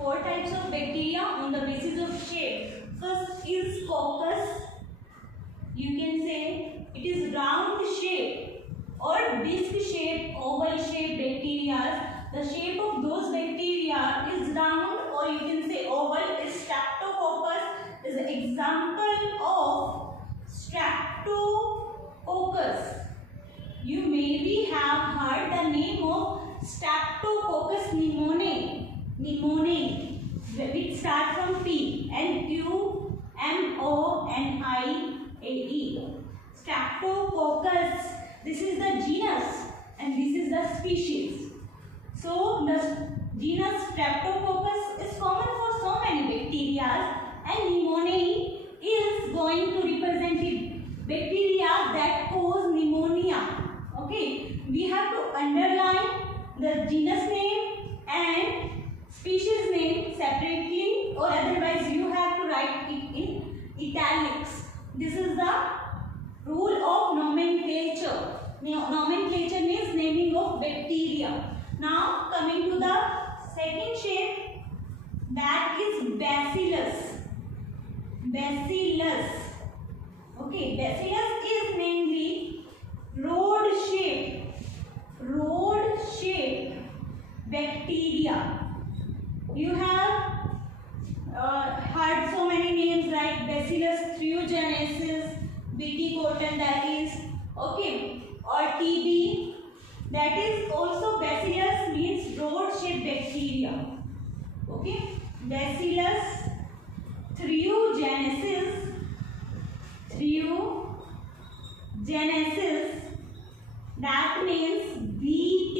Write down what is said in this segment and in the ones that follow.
four types of bacteria on the basis of shape. First is coccus. You can say it is round shape or disc shape, oval shape bacteria. The shape of those bacteria is round or you can say oval. Is Streptococcus is an example of Streptococcus. You maybe have heard the name of Streptococcus pneumoniae. Which starts from P. Pneumoniae. Streptococcus. This is the genus and this is the species. So the genus Streptococcus is common for so many bacteria, and pneumoniae is going to represent bacteria that cause pneumonia. Okay, we have to underline the genus name and species name separately, or otherwise you have to write it in italics. This is the rule of nomenclature. Nomenclature means naming of bacteria. Now coming to the second shape, that is bacillus. Bacillus. Okay, bacillus is mainly rod shape bacteria. You have heard so many names like Bacillus thuringiensis, BT cotton, that is okay, or TB. That is also Bacillus means rod shaped bacteria. Okay, Bacillus thuringiensis. That means BT.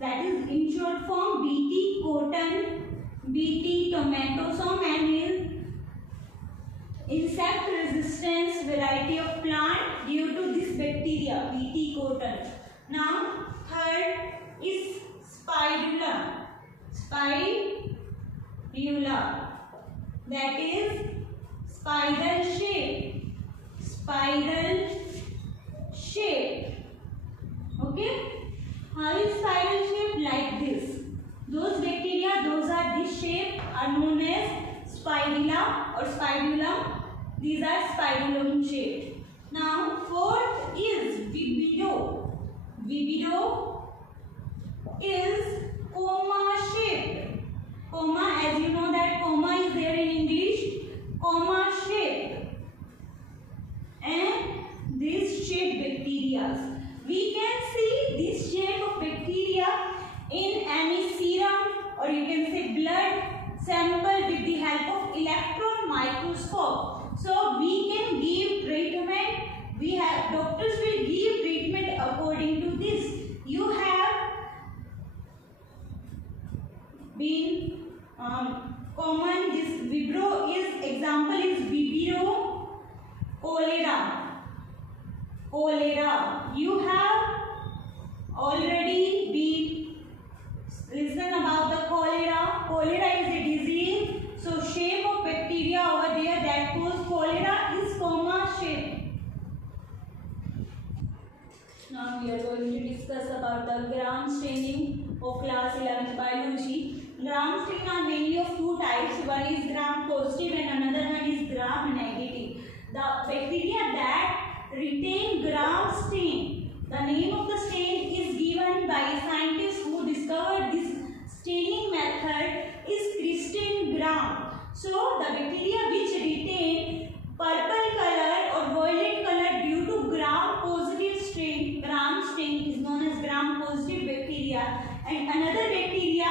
That is in short form BT cotton, BT tomatosome, and is insect resistance variety of plant due to this bacteria BT cotton. Now third is spirula. That is spiral shape. Okay, how is spiral shape? Like this. Those bacteria, those are this shape, are known as spirilla or spirulum. These are spirulum shaped. Now fourth is vibrido. Vibrido is coma shaped. Coma, as you know that coma is there in English. Coma shaped. And this shape bacteria. We can see this shape of bacteria in any serum or you can say blood sample with the help of electron microscope. So we can give treatment. Doctors will give treatment according to this. You have been common. This vibrio is example is vibrio cholera. You have already been listen about the cholera. Cholera is a disease. So shape of bacteria over there that cause cholera is coma shape. Now we are going to discuss about the gram staining of class 11 biology. Gram stain are mainly of two types. One is gram positive and another one is gram negative. The bacteria that retain gram stain. The name of the stain is given by scientists who discovered this staining method is Christine Gram. So the bacteria which retain purple color or violet color due to gram positive stain, gram stain is known as gram positive bacteria, and another bacteria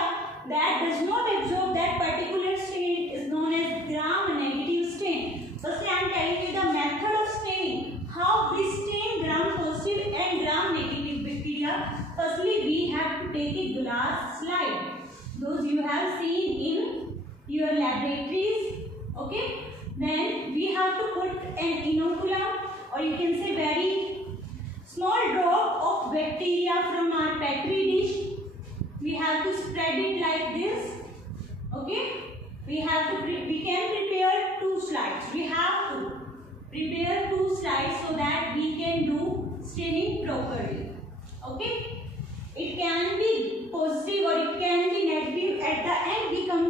that does not absorb that particular stain is known as gram negative stain. Firstly, I am telling you the method of staining. How we stain gram positive and gram negative bacteria. Firstly, we have to take a glass slide. Those you have seen in your laboratories. Okay. Then we have to put an inoculum or you can say very small drop of bacteria from our petri dish. We have to spread it like this. Okay. We can prepare two slides. We have to prepare two slides so that we can do staining properly. Okay. It can be positive or it can be negative. At the end we come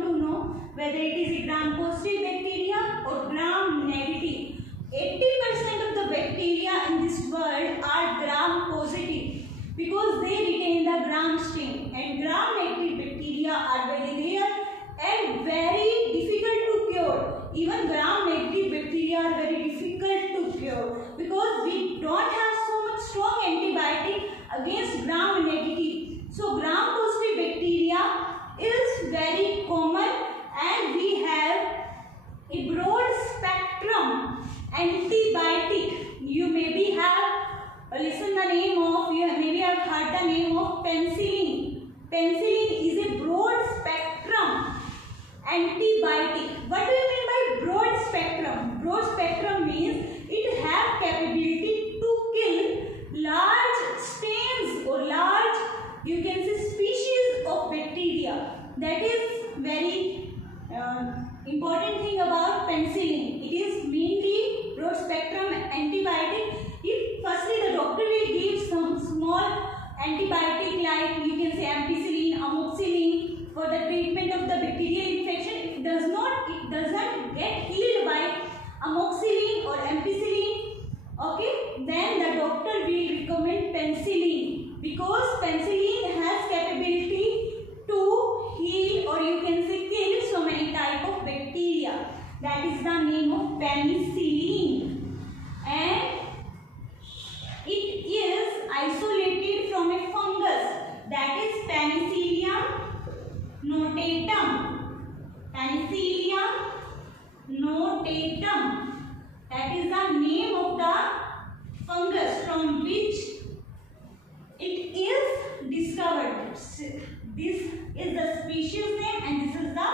80% of the bacteria in this world are gram positive because they retain the gram strain, and gram negative bacteria are very rare and very difficult to cure. Even gram negative bacteria are very difficult to cure because we don't have so much strong antibiotic against gram negative. So gram positive bacteria is very common, and we have a broad spectrum antibiotic. You maybe have listen the name of, you maybe have heard the name of penicillin. Penicillin is a broad spectrum antibiotic. What do you mean by broad spectrum? Broad spectrum means it have capability to kill large strains or large, you can say, species of bacteria. That is very important thing about penicillin. It is mainly broad spectrum antibiotic. If firstly the doctor will give some small antibiotic like you can say ampicillin, amoxicillin for the treatment of the bacterial infection, it doesn't get healed by amoxicillin or ampicillin, okay, then the doctor will recommend penicillin because penicillin has capability to heal or you can say kill so many type of bacteria. That is the name of penicillin, and it is isolated from a fungus, that is Penicillium notatum. Penicillium notatum, that is the name of the fungus from which it is discovered. This is the species name, and this is the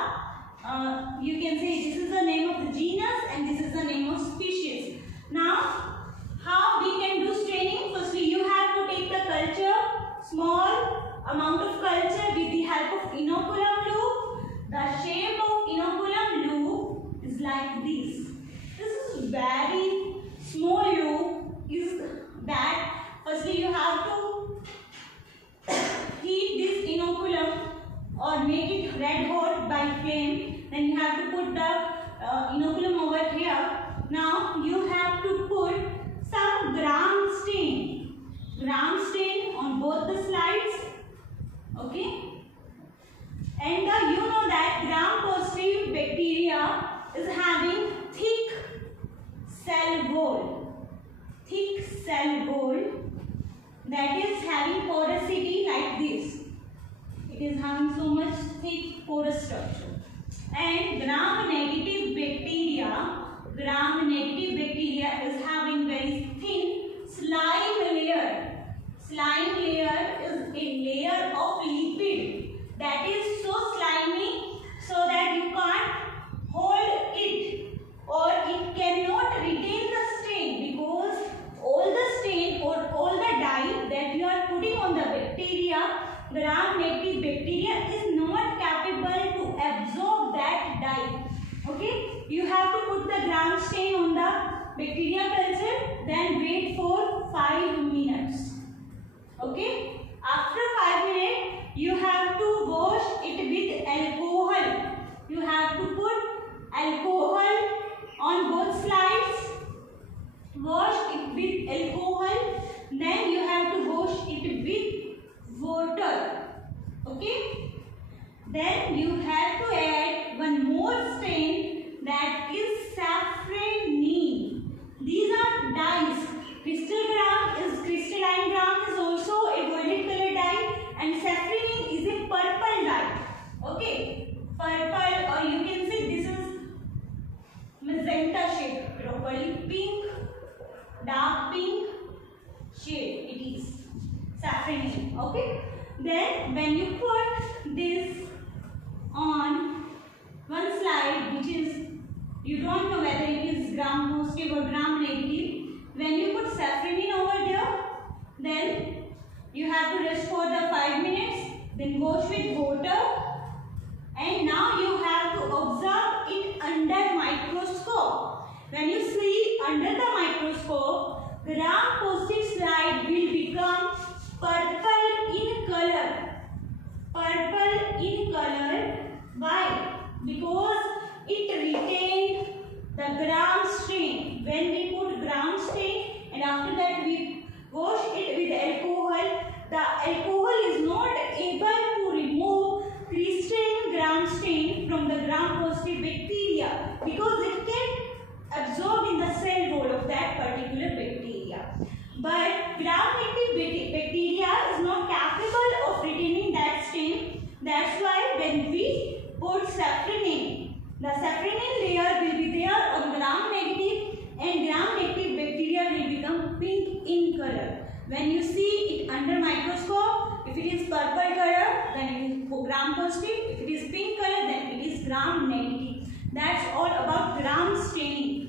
you can say this is the name of the genus and this is the name of species. Now how we can do staining? Firstly you have to take the culture, small amount of culture with the help of inoculum loop. The shape of inoculum loop is like this. This is very small loop, is that firstly you have to heat this inoculum or make it red hot by flame. Then you have to put the inoculum over here. Now you have to put some gram stain on both the sides, okay, and you know that gram positive bacteria is having thick cell wall that is having porosity like this. It is having so much thick porous structure. And gram negative bacteria is having very thin slime layer. Slime layer is a layer of lipid that is so slimy so that you can't hold it or it cannot retain the stain, because all the stain or all the dye that you are putting on the bacteria, gram negative bacteria is not capable to absorb that dye. Okay, you have to put the gram stain on the bacteria culture, then wait for 5 minutes. Okay, after 5 minutes you have to wash it with alcohol. You have to put alcohol on both sides, wash it with alcohol, then you have to wash it with water. Okay, then you have to add one more stain, that is safranin. These are dyes. Crystalline gram is also a violet color dye, and safranin is a purple dye. Okay, purple, or you can say this is magenta shade, properly pink, dark pink shade. It is safranin. Okay, then when you put this on one slide, which is you don't know whether it is gram positive or gram negative, when you put safranin over there, then you have to rest for the 5 minutes, then wash with water, and now you have to observe it under microscope. When you see under the microscope, gram positive slide will become purple in color. Why? Because it retained the gram strain. When we put When you see it under microscope, if it is purple color, then it is gram positive. If it is pink color, then it is gram negative. That's all about gram staining.